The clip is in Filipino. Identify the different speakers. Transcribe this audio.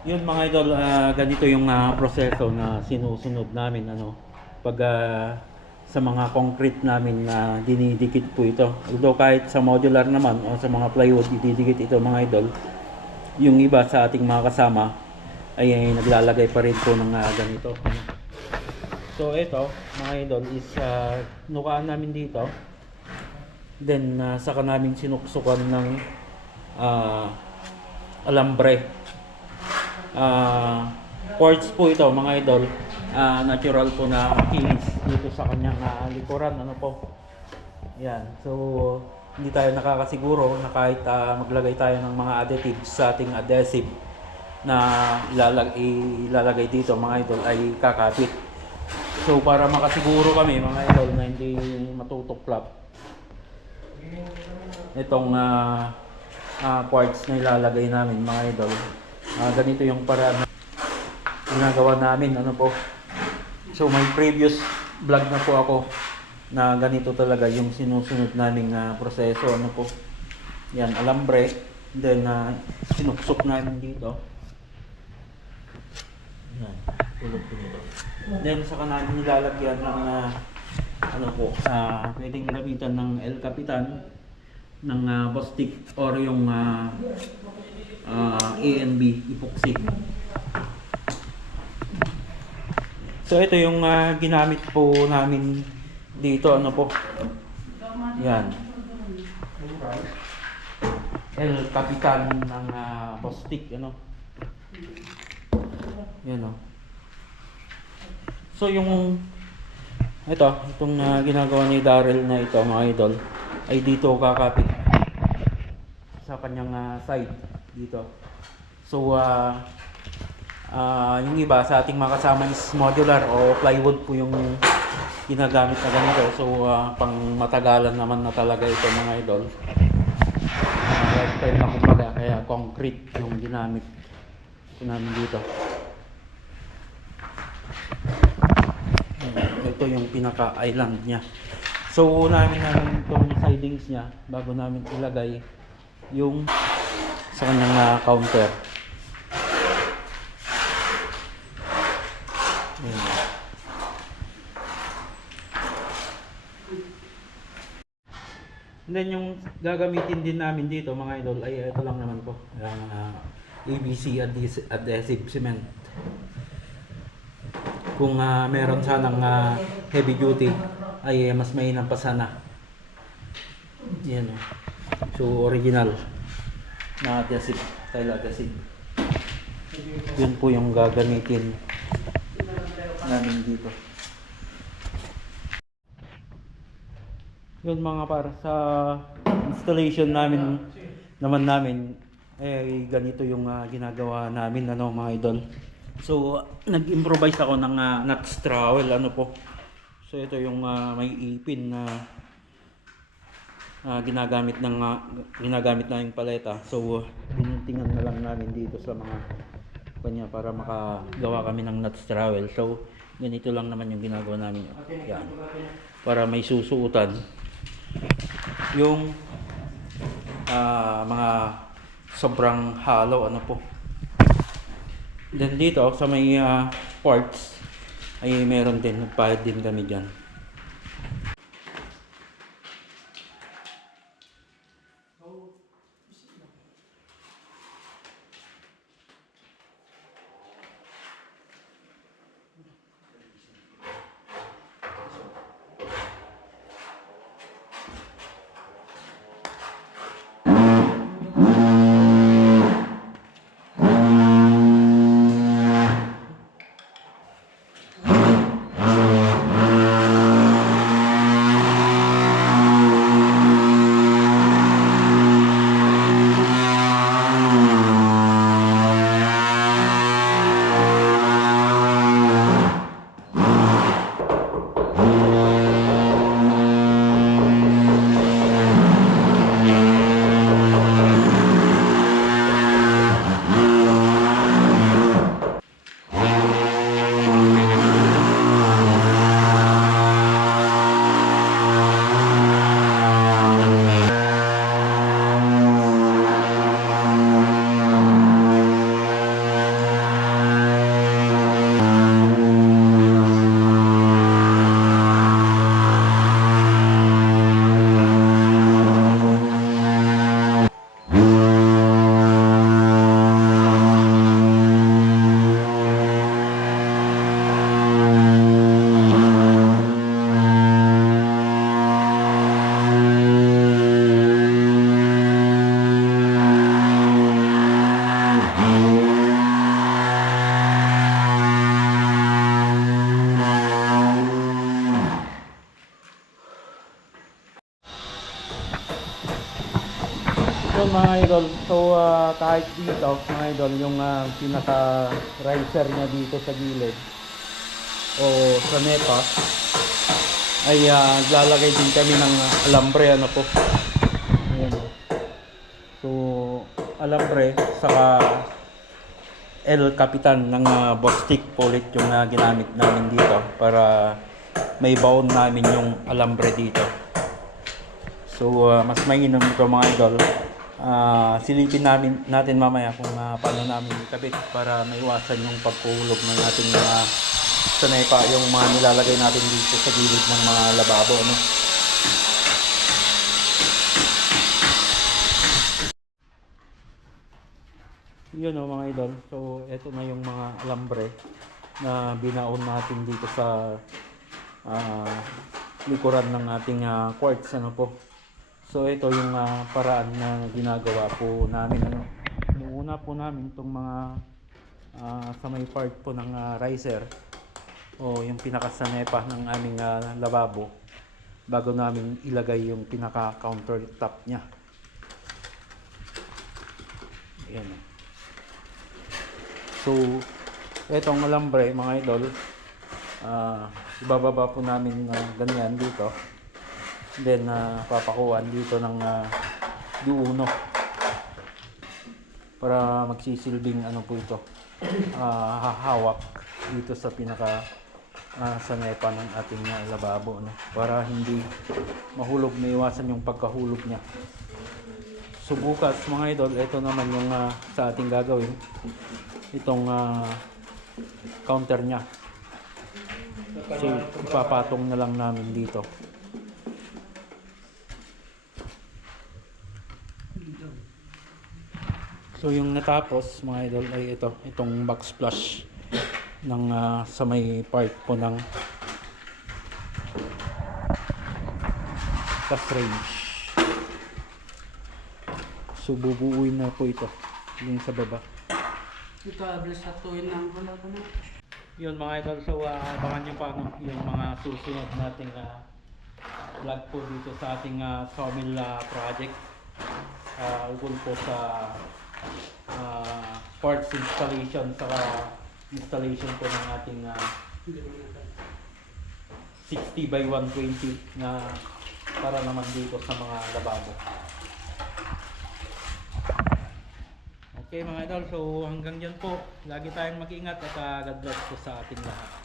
Speaker 1: Yun mga idol, ah, ganito yung ah, proseso na sinusunod namin ano pag ah, sa mga concrete namin na dinidikit po ito. Although kahit sa modular naman o sa mga plywood ididikit ito mga idol, yung iba sa ating mga kasama ay, ay naglalagay pa rin po ng ah, ganito. So ito mga idol is uh, nukaan namin dito. Then ah, saka namin sinuksukan ng ah, alambre. Ah, quartz po ito mga idol. Ah, natural po na kinis dito sa kanyang ah, likuran ano po. Yan. So hindi tayo nakakasiguro na kahit ah, maglagay tayo ng mga additives sa ating adhesive na ilalag ilalagay dito mga idol ay kakapit. So para makasiguro kami mga idol na hindi matutuklap itong ah, ah, quartz na ilalagay namin mga idol. Ah, ganito yung paraan na ginagawa namin ano po. So may previous vlog na po ako na ganito talaga yung sinusunod naming ah, proseso ano po. Yan, alambre. Then ah, sinuksok namin dito. Yan, tulad po nito. Then saka namin nilalagyan ng ah, ano po, ah pwedeng gamitan ng El Capitan ng uh, Bostik or yung ah ah, ANB epoxy. So ito yung ah, ginamit po namin dito ano po. Yan. El Capitan ng uh, Bostik ano. Yan oh. So yung ito, itong ah, ginagawa ni Daryl na ito mga idol ay dito kakapit sa kanyang ah, side dito. So ah ah, yung iba sa ating mga is modular o plywood po yung ginagamit na ganito. So ah, pang matagalan naman na talaga ito mga idol. Uh, lifetime na kumbaga kaya concrete yung ginamit namin dito. Ito yung pinaka-island niya. So, unahin namin itong sidings niya bago namin ilagay yung sa kanyang ah, counter. Ayan. And then yung gagamitin din namin dito mga idol ay ito lang naman po. Ang ah, ABC adhes- adhesive cement. Kung ah, meron sanang ah, heavy duty ay eh, mas mainam pa sana. Yan oh. So original na adhesive, style adhesive. Yun po yung gagamitin namin dito. Yun mga para sa installation namin naman namin eh ganito yung ah, ginagawa namin ano mga idol. So nag-improvise ako ng uh, nuts trowel ano po. So ito yung ah, may ipin na ah, ginagamit ng ah, ginagamit naming paleta. So binuntingan na lang namin dito sa mga kanya para makagawa kami ng nuts trowel. So ganito lang naman yung ginagawa namin. Yan. Para may susuotan yung ah, mga sobrang hollow ano po. Then dito sa may ah, parts ay meron din nagpahid din kami diyan. Mm-hmm. So mga idol, so ah, kahit dito mga idol, yung ah, pinaka riser niya dito sa gilid o sa nepa ay ah, lalagay din kami ng alambre ano po. Ayan. So alambre saka El Capitan ng uh, Bostik Polit yung ah, ginamit namin dito para may baon namin yung alambre dito. So, uh, mas mainam ito mga idol. Ah, silipin namin natin mamaya kung ah, paano namin ikabit para maiwasan yung pagkuhulog ng ating mga sanepa, yung mga nilalagay natin dito sa gilid ng mga lababo. Ano? Yun o mga idol. So, eto na yung mga alambre na binaon natin dito sa ah, likuran ng ating ah, quartz ano po. So ito yung ah, paraan na ginagawa po namin ano. Inuuna po namin itong mga ah, sa may part po ng ah, riser o yung pinakasanepa ng aming ah, lababo bago namin ilagay yung pinaka countertop niya. Ayan. So, etong alambre mga idol, ah ibababa po namin na ganyan dito. Then, ah, papakuan dito ng uh, duuno para magsisilbing ano po ito, ah, hahawak dito sa pinaka ah, sa nepa ng ating ah, lababo no? para hindi mahulog na iwasan yung pagkahulog niya. So bukas mga idol, ito naman yung ah, sa ating gagawin. Itong ah, counter niya. So ipapatong na lang namin dito. So yung natapos mga idol ay ito, itong backsplash ng ah, sa may part po ng gas range. So bubuuin na po ito yung sa baba.
Speaker 2: Ito, ablis sa tuwin ng wala ko na.
Speaker 1: Yun mga idol, so uh, abangan nyo pa no, yung mga susunod nating ah, vlog po dito sa ating ah, sawmill ah, project. Uh, ukol po sa ah, parts installation saka installation po ng ating ah,
Speaker 2: mo na
Speaker 1: 60 by 120 na para naman dito sa mga lababo. Okay mga idol, so hanggang dyan po. Lagi tayong mag-ingat at ah, God bless po sa ating lahat.